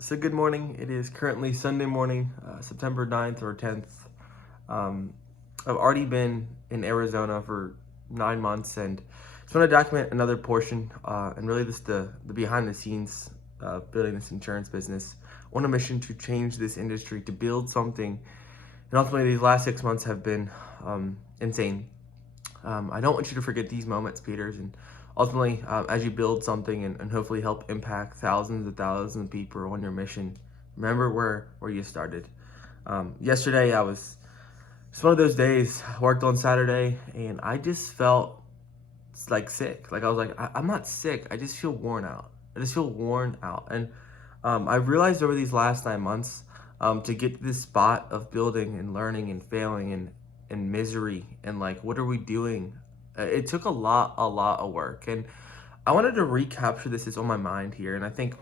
So good morning. It is currently Sunday morning, September 9th or 10th. Um, I've already been in Arizona for 9 months and just want to document another portion and really this the behind the scenes building this insurance business. On a mission to change this industry, to build something. And ultimately, these last 6 months have been insane. I don't want you to forget these moments, Peters, and ultimately, as you build something and hopefully help impact thousands of people on your mission, remember where you started. Yesterday, I was it's one of those days. I worked on Saturday, and I just felt like sick. Like I was like, I'm not sick. I just feel worn out. I just feel worn out, and I realized over these last 9 months, to get to this spot of building and learning and failing and misery and like, what are we doing? It took a lot of work, and I wanted to recapture this. Is on my mind here, and I think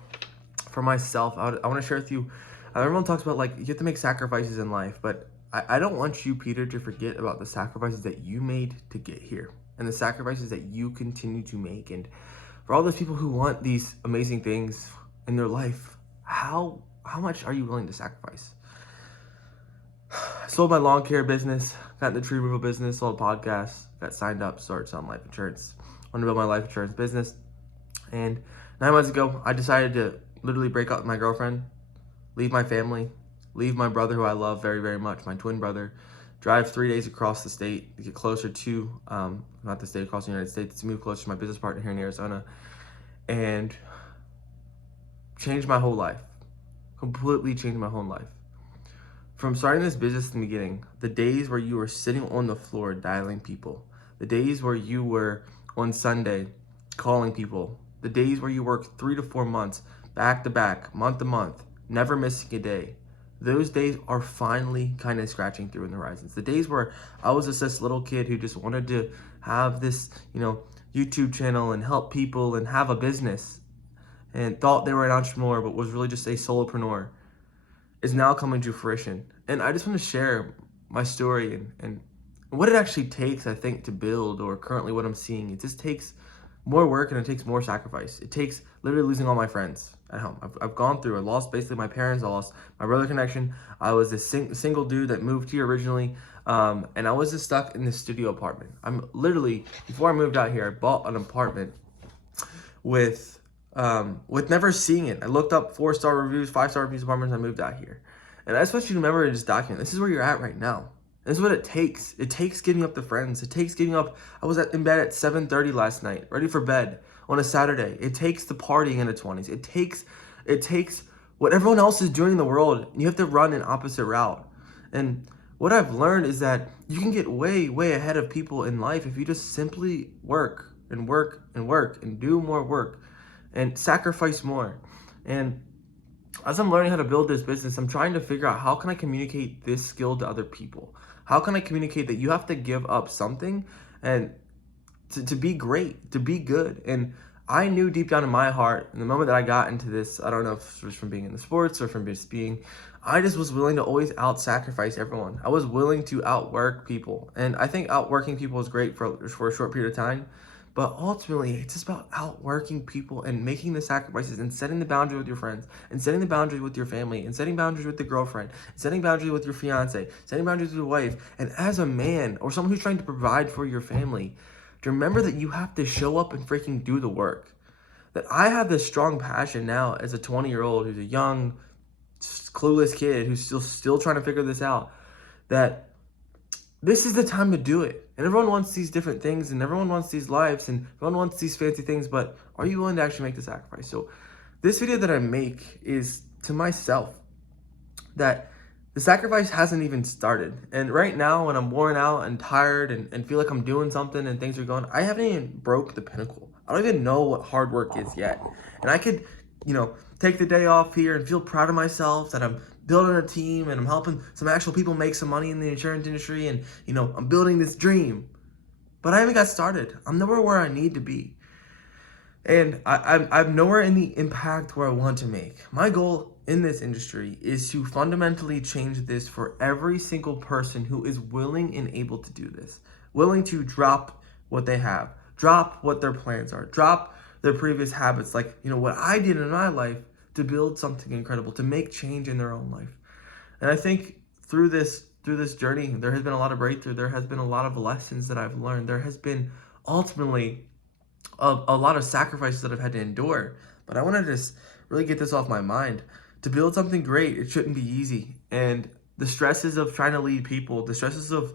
for myself, I want to share with you. Everyone talks about like you have to make sacrifices in life, but I don't want you, Peter, to forget about the sacrifices that you made to get here and the sacrifices that you continue to make. And for all those people who want these amazing things in their life, how much are you willing to sacrifice? I sold my lawn care business, got in the tree removal business, sold a podcast, got signed up, started selling life insurance. I want to build my life insurance business. And 9 months ago, I decided to literally break up with my girlfriend, leave my family, leave my brother who I love very, very much, my twin brother, drive 3 days across the state to get closer to, not the state, across the United States, to move closer to my business partner here in Arizona, and change my whole life, completely change my whole life. From starting this business in the beginning, the days where you were sitting on the floor dialing people, the days where you were on Sunday calling people, the days where you worked 3 to 4 months back to back, month to month, never missing a day, those days are finally kind of scratching through in the horizons. The days where I was just this little kid who just wanted to have this, YouTube channel and help people and have a business and thought they were an entrepreneur but was really just a solopreneur is now coming to fruition. And I just want to share my story and what it actually takes, I think, to build, or currently what I'm seeing. It just takes more work and it takes more sacrifice. It takes literally losing all my friends at home. I've gone through, I lost basically my parents, I lost my brother connection. I was this single dude that moved here originally. And I was just stuck in this studio apartment. I'm literally, before I moved out here, I bought an apartment with never seeing it. I looked up 4-star reviews, 5-star reviews apartments. I moved out here, and I just want you to remember and just document. This is where you're at right now. This is what it takes. It takes giving up the friends. It takes giving up. I was in bed at 7:30 last night, ready for bed on a Saturday. It takes the partying in the 20s. It takes what everyone else is doing in the world. You have to run an opposite route. And what I've learned is that you can get way, way ahead of people in life if you just simply work and work and work and do more work and sacrifice more. And as I'm learning how to build this business, I'm trying to figure out, how can I communicate this skill to other people? How can I communicate that you have to give up something and to be great, to be good? And I knew deep down in my heart, in the moment that I got into this, I don't know if it was from being in the sports or from just being, I just was willing to always out-sacrifice everyone. I was willing to outwork people. And I think outworking people is great for a short period of time. But ultimately, it's just about outworking people and making the sacrifices and setting the boundary with your friends and setting the boundary with your family and setting boundaries with the girlfriend, setting boundaries with your fiance, setting boundaries with your wife. And as a man or someone who's trying to provide for your family, to remember that you have to show up and freaking do the work. That I have this strong passion now as a 20-year-old who's a young, clueless kid who's still trying to figure this out, that this is the time to do it. And everyone wants these different things, and everyone wants these lives, and everyone wants these fancy things, but are you willing to actually make the sacrifice? So this video that I make is to myself, that the sacrifice hasn't even started. And right now, when I'm worn out and tired and feel like I'm doing something and things are going, I haven't even broke the pinnacle. I don't even know what hard work is yet. And I could, take the day off here and feel proud of myself that I'm building a team and I'm helping some actual people make some money in the insurance industry, and I'm building this dream. But I haven't got started. I'm nowhere where I need to be. And I'm nowhere in the impact where I want to make. My goal in this industry is to fundamentally change this for every single person who is willing and able to do this. Willing to drop what they have, drop what their plans are, drop their previous habits, like what I did in my life, to build something incredible, to make change in their own life. And I think through this journey, there has been a lot of breakthrough. There has been a lot of lessons that I've learned. There has been ultimately a lot of sacrifices that I've had to endure. But I want to just really get this off my mind. To build something great, it shouldn't be easy. And the stresses of trying to lead people, the stresses of,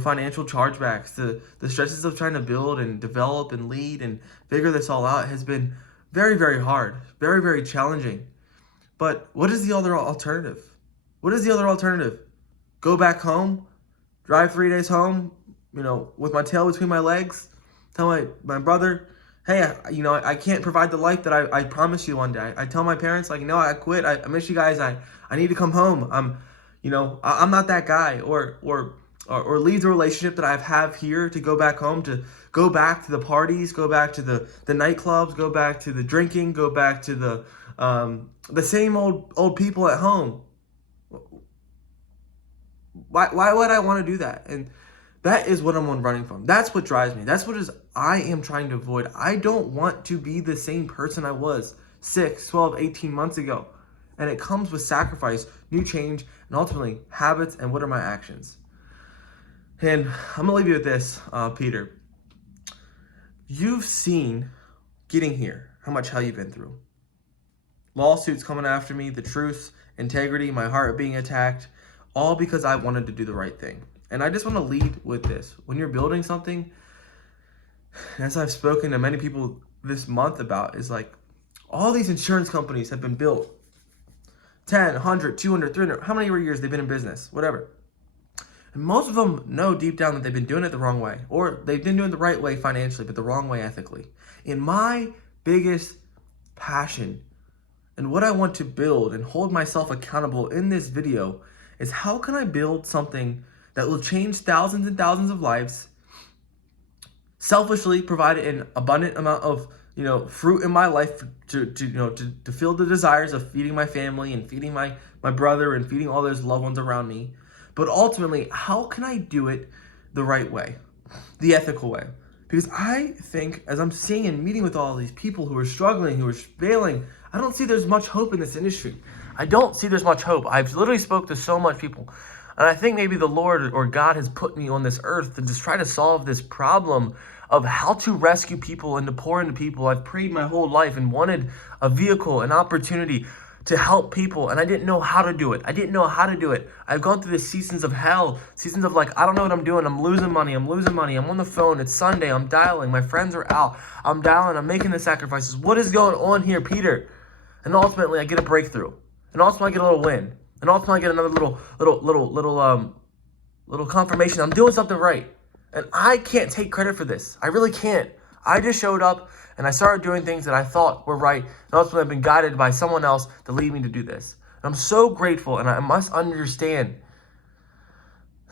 financial chargebacks, the stresses of trying to build and develop and lead and figure this all out has been very, very hard, very, very challenging. But what is the other alternative? What is the other alternative? Go back home, drive 3 days home, with my tail between my legs, tell my brother, hey, I can't provide the life that I promised you one day. I tell my parents, I quit. I miss you guys. I need to come home. I'm not that guy. Or leave the relationship that I have here to go back home, to go back to the parties, go back to the nightclubs, go back to the drinking, go back to the same old people at home. Why would I want to do that? And that is what I'm running from. That's what drives me. That's what I am trying to avoid. I don't want to be the same person I was 6, 12, 18 months ago. And it comes with sacrifice, new change, and ultimately habits and what are my actions. And I'm going to leave you with this, Peter. You've seen getting here, how much hell you've been through. Lawsuits coming after me, the truth, integrity, my heart being attacked, all because I wanted to do the right thing. And I just want to lead with this. When you're building something, as I've spoken to many people this month about, is all these insurance companies have been built 10, 100, 200, 300, how many years they've been in business, whatever. And most of them know deep down that they've been doing it the wrong way, or they've been doing it the right way financially, but the wrong way ethically. And my biggest passion and what I want to build and hold myself accountable in this video is how can I build something that will change thousands and thousands of lives, selfishly provide an abundant amount of fruit in my life to fill the desires of feeding my family and feeding my brother and feeding all those loved ones around me. But ultimately, how can I do it the right way, the ethical way? Because I think, as I'm seeing and meeting with all these people who are struggling, who are failing, I don't see there's much hope in this industry. I don't see there's much hope. I've literally spoke to so much people. And I think maybe the Lord or God has put me on this earth to just try to solve this problem of how to rescue people and to pour into people. I've prayed my whole life and wanted a vehicle, an opportunity to help people, and I didn't know how to do it. I've gone through the seasons of hell, seasons of I don't know what I'm doing. I'm losing money. I'm on the phone. It's Sunday. I'm dialing. My friends are out. I'm dialing. I'm making the sacrifices. What is going on here, Peter? And ultimately, I get a breakthrough. And ultimately, I get a little win. And ultimately, I get another little confirmation. I'm doing something right. And I can't take credit for this. I really can't. I just showed up and I started doing things that I thought were right. And ultimately, I've been guided by someone else to lead me to do this. And I'm so grateful, and I must understand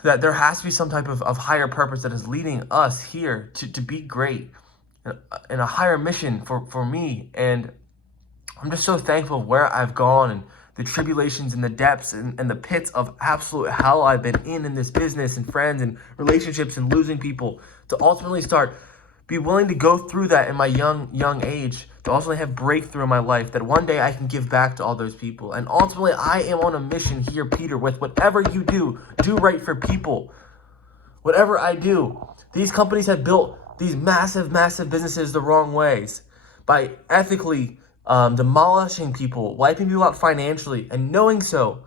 that there has to be some type of higher purpose that is leading us here to be great and a higher mission for me. And I'm just so thankful of where I've gone and the tribulations and the depths and the pits of absolute hell I've been in this business and friends and relationships and losing people, to ultimately be willing to go through that in my young age, to also have breakthrough in my life that one day I can give back to all those people. And ultimately, I am on a mission here, Peter, with whatever you do right for people. Whatever I do, these companies have built these massive, massive businesses the wrong ways by ethically demolishing people, wiping people out financially, and knowing so,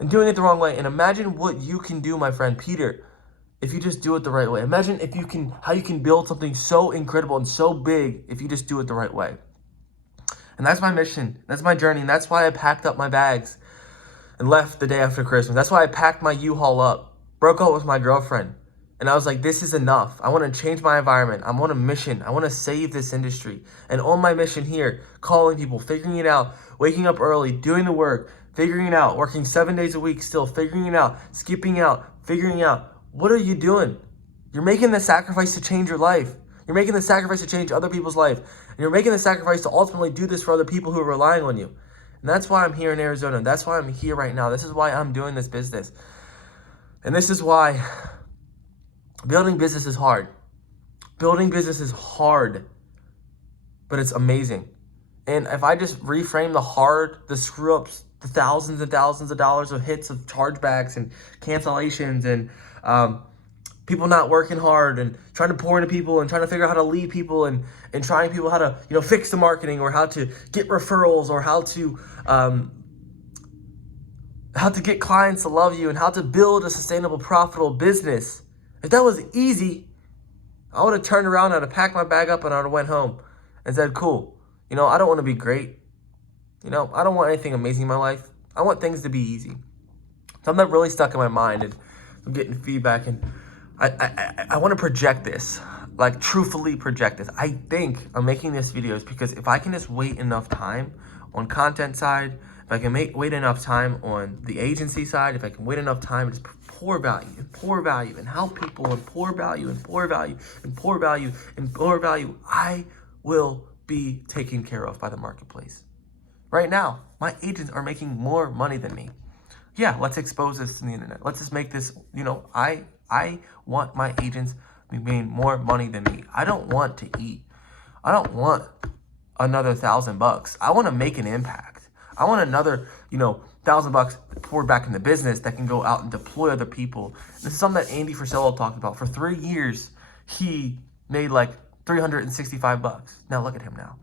and doing it the wrong way. And imagine what you can do, my friend Peter, if you just do it the right way. Imagine how you can build something so incredible and so big if you just do it the right way. And that's my mission. That's my journey. And that's why I packed up my bags and left the day after Christmas. That's why I packed my U-Haul up, broke up with my girlfriend. And I was like, this is enough. I want to change my environment. I'm on a mission. I want to save this industry. And on my mission here, calling people, figuring it out, waking up early, doing the work, figuring it out, working 7 days a week still, figuring it out, skipping out, figuring out. What are you doing? You're making the sacrifice to change your life. You're making the sacrifice to change other people's life. And you're making the sacrifice to ultimately do this for other people who are relying on you. And that's why I'm here in Arizona. That's why I'm here right now. This is why I'm doing this business. And this is why building business is hard. Building business is hard, but it's amazing. And if I just reframe the screw ups, the thousands and thousands of dollars of hits of chargebacks and cancellations and people not working hard and trying to pour into people and trying to figure out how to lead people and trying people how to, fix the marketing or how to get referrals or how to get clients to love you and how to build a sustainable, profitable business. If that was easy, I would have turned around, I'd have packed my bag up and I would have went home and said, cool, I don't want to be great. I don't want anything amazing in my life. I want things to be easy. Something that really stuck in my mind, and I'm getting feedback, and I want to project this, like truthfully project this. I think I'm making this videos because if I can just wait enough time on content side, if I can wait enough time on the agency side, if I can wait enough time and just pour value and help people and pour value and pour value and pour value and pour value, I will be taken care of by the marketplace. Right now, my agents are making more money than me. Yeah, let's expose this to the internet. Let's just make this, I want my agents to be making more money than me. I don't want to eat. I don't want another $1,000. I want to make an impact. I want another, $1,000 poured back in the business that can go out and deploy other people. This is something that Andy Frisella talked about. For 3 years, he made like $365. Now look at him now.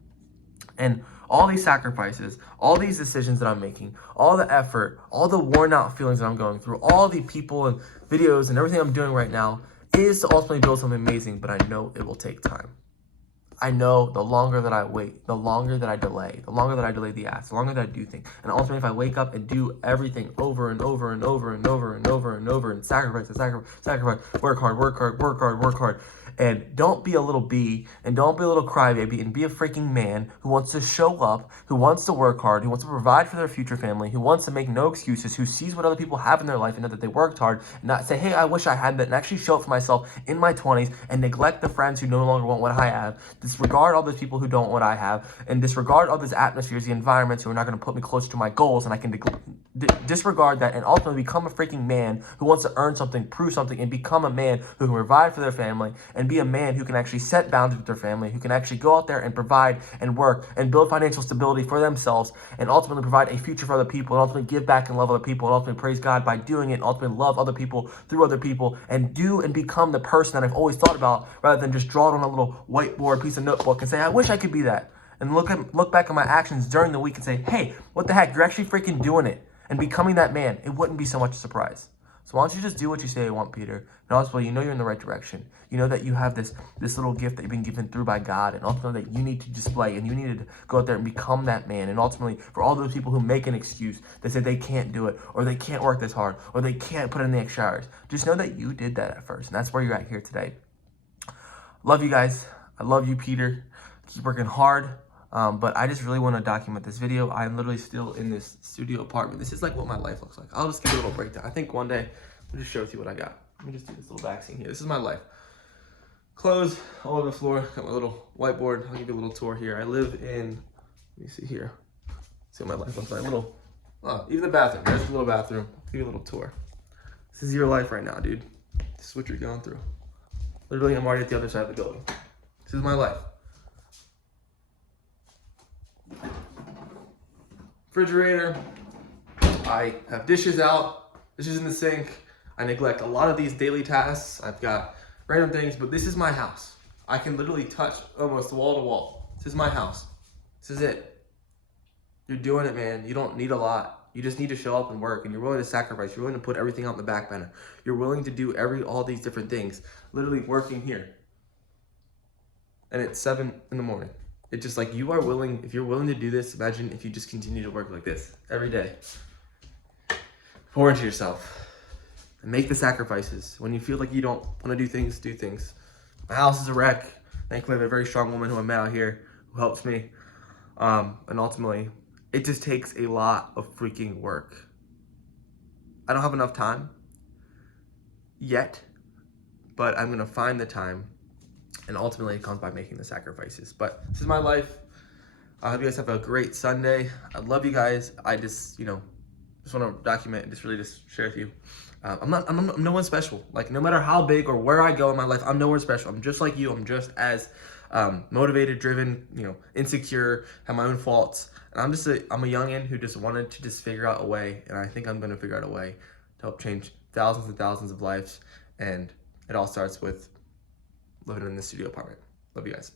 And all these sacrifices, all these decisions that I'm making, all the effort, all the worn out feelings that I'm going through, all the people and videos and everything I'm doing right now is to ultimately build something amazing, but I know it will take time. I know the longer that I wait, the longer that I delay, the ask, the longer that I do things. And ultimately, if I wake up and do everything over and over and over and over and over and over and sacrifice, work hard, and don't be a little bee and don't be a little crybaby and be a freaking man who wants to show up, who wants to work hard, who wants to provide for their future family, who wants to make no excuses, who sees what other people have in their life and know that they worked hard and not say, hey, I wish I had that, and actually show up for myself in my 20s and neglect the friends who no longer want what I have, disregard all those people who don't want what I have, and disregard all those atmospheres, the environments who are not going to put me closer to my goals, and I can disregard that and ultimately become a freaking man who wants to earn something, prove something, and become a man who can provide for their family and be a man who can actually set boundaries with their family, who can actually go out there and provide and work and build financial stability for themselves and ultimately provide a future for other people and ultimately give back and love other people and ultimately praise God by doing it and ultimately love other people through other people and do and become the person that I've always thought about rather than just draw it on a little whiteboard piece of notebook and say, I wish I could be that. And look back at my actions during the week and say, hey, what the heck, you're actually freaking doing it and becoming that man. It wouldn't be so much a surprise. So why don't you just do what you say you want, Peter? And also, you know you're in the right direction. You know that you have this little gift that you've been given through by God, and ultimately that you need to display, and you need to go out there and become that man. And ultimately, for all those people who make an excuse, that say they can't do it, or they can't work this hard, or they can't put in the extra hours, just know that you did that at first, and that's where you're at here today. Love you guys. I love you, Peter. Keep working hard. But I just really want to document this video. I'm literally still in this studio apartment. This is like what my life looks like. I'll just give you a little breakdown. I think one day I'll just show you what I got. Let me just do this little back scene here. This is my life. Clothes all over the floor. Got my little whiteboard. I'll give you a little tour here. I live in, let me see here. See what my life looks like. Even the bathroom. There's a little bathroom. I'll give you a little tour. This is your life right now, dude. This is what you're going through. Literally, I'm already at the other side of the building. This is my life. Refrigerator. I have dishes out, dishes in the sink. I neglect a lot of these daily tasks. I've got random things, but this is my house. I can literally touch almost wall to wall. This is my house. This is it. You're doing it, man. You don't need a lot. You just need to show up and work, and you're willing to sacrifice. You're willing to put everything out in the back burner. You're willing to do all these different things. Literally working here. And it's 7 in the morning. It's just like you are willing, if you're willing to do this, imagine if you just continue to work like this every day. Pour into yourself and make the sacrifices. When you feel like you don't want to do things, do things. My house is a wreck. Thankfully, I have a very strong woman who I met out here who helps me. And ultimately, it just takes a lot of freaking work. I don't have enough time yet, but I'm going to find the time. And ultimately, it comes by making the sacrifices. But this is my life. I hope you guys have a great Sunday. I love you guys. I just, just want to document and just share with you. I'm no one special. Like, no matter how big or where I go in my life, I'm nowhere special. I'm just like you. I'm just as motivated, driven, insecure, have my own faults. And I'm a youngin' who just wanted to just figure out a way. And I think I'm going to figure out a way to help change thousands and thousands of lives. And it all starts with living in the studio apartment. Love you guys.